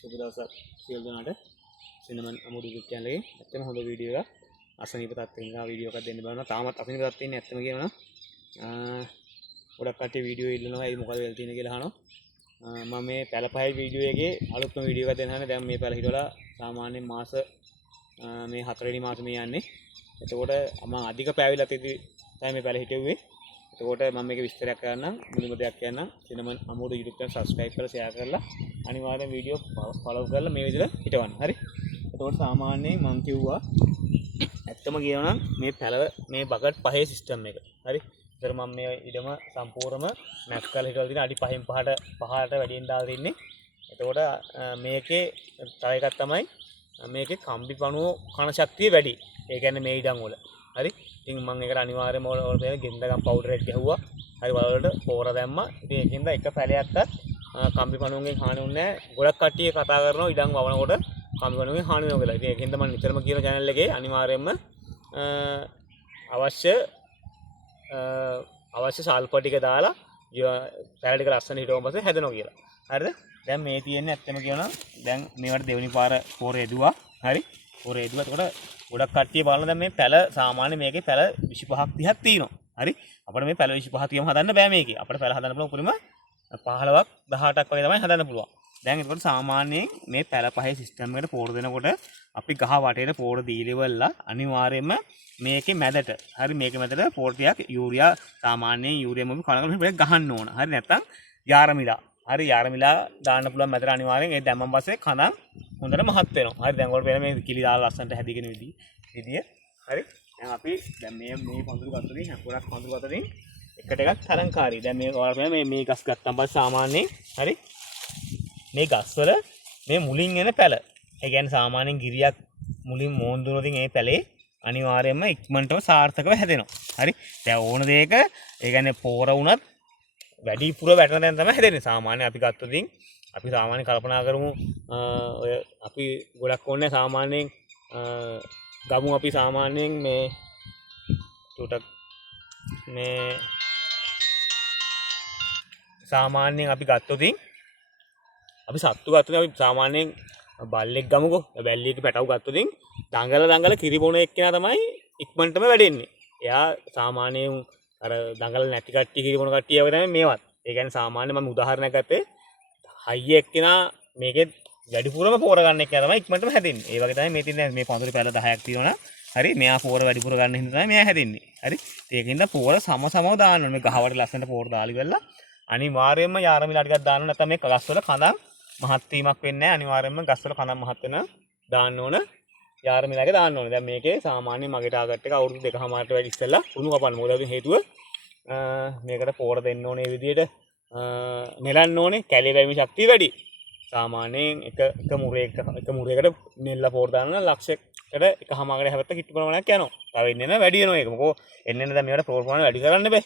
සුබ දවසක් සියලු දෙනාට. සිනමන් අමුඩු YouTube channel එකේ ඇත්තම හොඳ වීඩියෝ එකක් අසනීප තත්ත්වෙක ඉඳලා වීඩියෝ එකක් දෙන්න බලනවා. තාමත් අසනීප තත්ත්වෙ ඉන්නේ ඇත්තම කියනවා. ගොඩක් කට්ටිය වීඩියෝ ඉල්ලනවා ඒ මොකද වෙලා තියෙන්නේ කියලා අහනවා. මම මේ පැලපහයි වීඩියෝ එකේ අලුත්ම වීඩියෝ එකක් දෙන්න හදන්නේ. දැන් මේ පැල හිටවලා සාමාන්‍යයෙන් මාස මේ 4 වෙනි මාසෙ මේ යන්නේ. එතකොට මම අධික පෑවිලා තියදී තමයි මේ පැල හිටෙව්වේ. එතකොට මම මේක විස්තරයක් කරන්නම්. මුලින්ම දෙයක් කියන්නම්. සිනමන් අමුඩු YouTube channel subscribe කරලා share කරලා අනිවාර්යෙන් වීඩියෝ follow කරලා මේ විදිහට හිටවන්න. හරි. එතකොට සාමාන්‍යයෙන් මම කිව්වා ඇත්තම කියනවා නම් මේ පැල මේ බකට් පහේ සිස්ටම් එක. හරි. ඒතර මම මේ ඉඩම සම්පූර්ණම මැප් කරලා හිටවලා තියෙන අඩි 5න් 5ට වැඩියෙන් දාලා තින්නේ. එතකොට මේකේ තව එකක් තමයි මේකේ කම්බි පණුව කන ශක්තිය වැඩි. ඒ කියන්නේ මේ ඉඩම් වල. හරි. ඉතින් මම ඒකට අනිවාර්යයෙන්ම ඔයාලට ගෙන්දගම් පවුඩර් එකක් ගැහුවා. හරි වලවලට පෝර දැම්මා. ඉතින් ඒකෙන්ද එක පැලයක්වත් කම්බි පණුවකින් හානි වුණේ නැහැ. ගොඩක් කට්ටිය කතා කරනවා ඉඩම් වවනකොට කම්බි පණුවකින් හානි වෙනවා කියලා. ඉතින් ඒකෙන්ද මම නිතරම කියන channel එකේ අනිවාර්යයෙන්ම අවශ්‍ය සල්ප ටික දාලා පැල ටික ලස්සන හිටවුවන් පස්සේ හැදෙනවා කියලා. හරිද? දැන් මේ තියෙන්නේ ඇත්තම කියනවා දැන් මේවට දෙවෙනි පාර පෝර එදුවා. හරි. පෝර එදුවා. එතකොට ගොඩක් කට්ටිය බලන දැන් මේ පැල සාමාන්‍ය මේකේ පැල 25ක් 30ක් තියෙනවා. හරි. අපිට මේ පැල 25 30ම හදන්න බෑ මේකේ. අපිට පැල හදන්න පුළුවන් උපරිම 15ක් 18ක් වගේ තමයි හදන්න පුළුවන්. දැන් ඒකට සාමාන්‍යයෙන් මේ පැල පහේ සිස්ටම් එකට පෝර දෙනකොට අපි ගහ වටේට පෝර දීලෙවලා අනිවාර්යයෙන්ම මේකේ මැදට හරි මේකේ මැදට පෝර ටිකක් යූරියා සාමාන්‍යයෙන් යූරියා මොකද කලකට ගහන්න ඕන. හරි නැත්නම් යාරමිලා. හරි යාරමිලා දාන්න පුළුවන් මැදට අනිවාර්යෙන් ඒ දැම්මන් පස්සේ කඳන් හොඳට මහත් වෙනවා. හරි දැන් ඔයාලට පේන මේ කිලි දාලා ලස්සනට හැදිගෙන විදිය. හරි. දැන් අපි දැන් මේ පඳුරු ගත්තොතින් ගොඩක් පඳුරු ගත්තොතින් එකට එකක් තරංකාරී. දැන් මේ ඔයාලට පේන මේ ගස් ගත්තන් පස්සේ සාමාන්‍යයෙන් හරි මේ ගස්වල මේ මුලින් එන පැල. ඒ කියන්නේ සාමාන්‍යයෙන් ගිරියක් මුලින් මෝන් දුනොතින් මේ පැලේ අනිවාර්යයෙන්ම ඉක්මනටම සාර්ථකව හැදෙනවා. හරි. දැන් ඕන දෙයක ඒ කියන්නේ පෝර වුණත් වැඩිපුර වැටෙන තැන තමයි හැදෙන්නේ. සාමාන්‍යයෙන් අපි ගත්තොතින් අපි සාමාන්‍යයෙන් කල්පනා කරමු ඔය අපි ගොඩක් ඕනේ සාමාන්‍යයෙන් ගමු අපි සාමාන්‍යයෙන් මේ චුටක් මේ සාමාන්‍යයෙන් අපි ගත්තොතින් අපි සත්තු ගත්තොත් අපි සාමාන්‍යයෙන් බල්ලෙක් ගමුකෝ. බැල්ලියක පැටව ගත්තොතින් දඟල කිරි බොන එක්කෙනා තමයි ඉක්මනටම වැඩෙන්නේ. එයා සාමාන්‍යයෙන් අර දඟල නැති කට්ටිය කිරි බොන කට්ටිය වගේ තමයි මේවත්. ඒ කියන්නේ සාමාන්‍ය මම උදාහරණයක් ගත්තේ හයිය එක්කෙනා මේකේ වැඩිපුරම පෝර ගන්න එක්කෙනා තමයි ඉක්මනටම හැදෙන්නේ. ඒ වගේ තමයි මේ තියෙන මේ පඳුරේ පැල 10ක් තියෙනවනම් හරි මෙයා පෝර වැඩිපුර ගන්න හින්දා තමයි මෙයා හැදෙන්නේ. හරි. ඒකින්ද පෝර සමව දාන්න ඕනේ. මේ ගහවට ලස්සනට පෝර දාලි වෙලා අනිවාර්යයෙන්ම යාරමිලා ටිකක් දාන්න නැත්නම් මේ ගස්වල කඳන් මහත් වීමක් වෙන්නේ නැහැ. අනිවාර්යයෙන්ම ගස්වල කඳන් මහත් වෙන දාන්න ඕන. යාරමිලාගේ දාන්න ඕනේ. දැන් මේකේ සාමාන්‍ය මගේ ටාගට් එක අවුරුදු 2කමාරට වැඩි ඉස්සෙල්ලා උණු කපන්න. මොකද හේතුව මේකට පෝර දෙන්න ඕනේ මේ විදිහට නෙලන්න ඕනේ. කැලේ වැවීමේ ශක්තිය වැඩි. සාමාන්‍යයෙන් එක මුරයකට නෙල්ල පෝර දාන්න ලක්ෂයකට එකමාරකට හැවත්ත කිට්ටු ප්‍රමාණයක් යනවා. තව එන්නේ නැහැ වැඩි වෙනවා ඒක. මොකෝ එන්නේ නැහැ දැන් මේකට පෝර ප්‍රමාණය වැඩි කරන්න බෑ.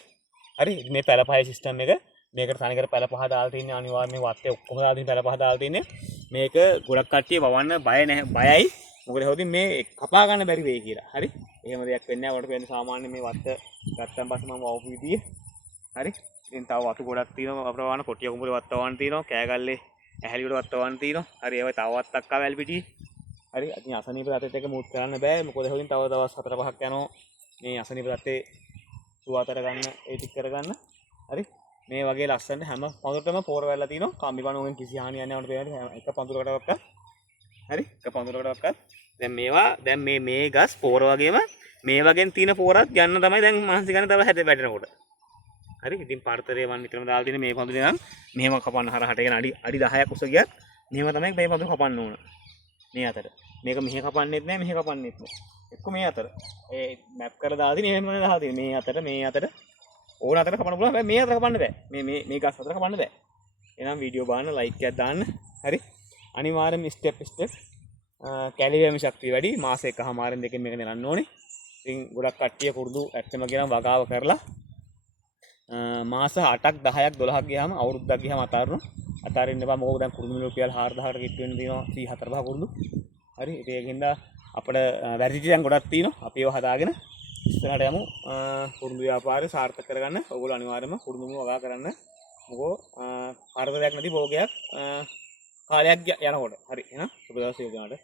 හරි. මේ පැල පහේ සිස්ටම් එක මේකට තනිකර පැල පහ දාලා තින්නේ අනිවාර්යයෙන් වත්තේ ඔක්කොම දාලා තින්නේ පැල පහ දාලා තින්නේ. මේක ගොඩක් කට්ටිය වවන්න බය නැහැ. බයයි. මොකද හොදින් මේ කපා ගන්න බැරි වෙයි කියලා. හරි. එහෙම දෙයක් වෙන්නේ නැහැ. ඔයාලට වෙන්නේ සාමාන්‍ය මේ වත්ත ගත්තන් පස්සේ මම වවපු විදිය. හරි. ඉතින් තව වතු ගොඩක් තියෙනවා අප්‍රවාහන කොටිය කුඹුරේ වත්ත වවන්න තියෙනවා. කෑගල්ලේ ඇහැලි වල වත්ත වවන්න තියෙනවා. හරි. ඒවයි තව වත්තක් ආව වැල් පිටියේ. හරි. ඉතින් අසනීප රටේට එක මූට් කරන්න බෑ. මොකද හොදින් තව දවස් 4-5ක් යනවා. මේ අසනීප රටේ සුවාතර ගන්න ඒ ටික කරගන්න. හරි. මේ වගේ ලස්සනට හැම පඳුරටම පෝර වැල්ලා තිනවා. කම්බි පණුවෙන් කිසි හානියක් නැහැ. උන්ට පේන්නේ එක පඳුරකටවත්. හරි. එක පඳුරකටවත්. දැන් මේවා දැන් මේ ගස් පෝර වගේම මේ වගේන් තියෙන පෝරත් ගන්න තමයි දැන් මහන්සි ගන්න තව හැද වැටෙනකොට. හරි. ඉතින් පරතරේ වන් විතරම දාලා තියෙන මේ පඳුරේ නම් මෙහෙම කපන්න හරහට කියන අඩි 10ක් උස ගියත් මෙහෙම තමයි මේ පඳුර කපන්න ඕන. මේ අතර. මේක මෙහෙ කපන්නෙත් නැහැ මෙහෙ කපන්නෙත් නැහැ. එක්ක මේ අතර. ඒ මැප් කරලා දාලා තියෙන එහෙම දාලා තියෙන මේ අතර ඕන අතර කපන්න පුළුවන්. හැබැයි මේ අතර කපන්න බෑ. මේ ගස් අතර කපන්න බෑ. එහෙනම් වීඩියෝ බලන්න ලයික් එකක් දාන්න. හරි. අනිවාර්යයෙන්ම ස්ටෙප් කැලේ වැවීමේ ශක්තිය වැඩි. මාස 1කමාරෙන් දෙකෙන් මේක නෙලන්න ඕනේ. ඉතින් ගොඩක් කට්ටිය කුරුදු ඇත්තම කියනවා වගාව කරලා මාස 8ක් 10ක් 12ක් ගියාම අවුරුද්දක් ගියාම අතාරින්න එපා. මොකද දැන් කුරුදු මිල රුපියල් 4000කට කිට්ටු වෙන තියෙනවා 34 කුරුදු. හරි. ඉතින් ඒකින්ද අපිට වැරදිටි දැන් ගොඩක් තියෙනවා. අපි ඒව හදාගෙන ඉස්සරහට යමු. කුරුදු ව්‍යාපාරය සාර්ථක කරගන්න. ඔයගොල්ලෝ අනිවාර්යයෙන්ම කුරුදුම වගා කරන්න. මොකෝ කරදරයක් නැති භෝගයක් කාලයක් යනකොට. හරි එහෙනම් සුබ දවසක් ඔයාලට.